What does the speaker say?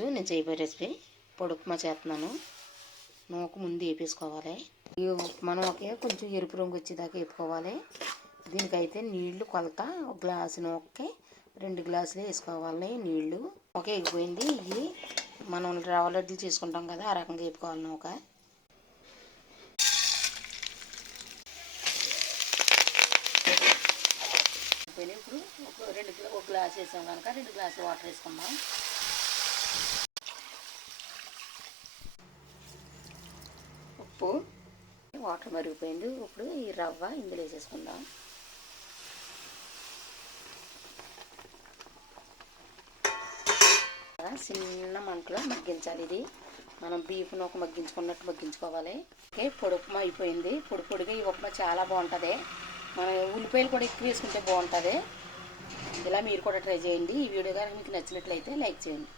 ఈరోజు నేను చేయబోయే రెసిపీ పొడి ఉప్మా చేస్తున్నాను. నూక ముందు వేపేసుకోవాలి. ఈ ఉప్మా నూకే కొంచెం ఎరుపు రంగు వచ్చేదాకా వేపుకోవాలి. దీనికైతే నీళ్లు కొలత ఒక గ్లాసు నూకకి 2 గ్లాసులు వేసుకోవాలి నీళ్లు. నూక ఎగిపోయింది. ఇవి మనం రవ్వ లడ్డూలు చేసుకుంటాం కదా, ఆ రకంగా వేపుకోవాలి నూక. ఇప్పుడు ఒక గ్లాస్ వేసాం కనుక 2 గ్లాసులు వాటర్ వేసుకుందాం. ఉప్పు, వాటర్ మరిగిపోయింది. ఇప్పుడు ఈ రవ్వ ఇందులో వేసేసుకుందాం. చిన్న మంటలో మగ్గించాలి. ఇది మనం బీఫ్ నూక మగ్గించుకున్నట్టు మగ్గించుకోవాలి. ఓకే, పొడి ఉప్మా అయిపోయింది. పొడి పొడిగా ఈ ఉప్మా చాలా బాగుంటుంది. మనం ఉల్లిపాయలు కూడా ఎక్కువ వేసుకుంటే బాగుంటుంది. ఇలా మీరు కూడా ట్రై చేయండి. ఈ వీడియో కనుక మీకు నచ్చినట్లయితే లైక్ చేయండి.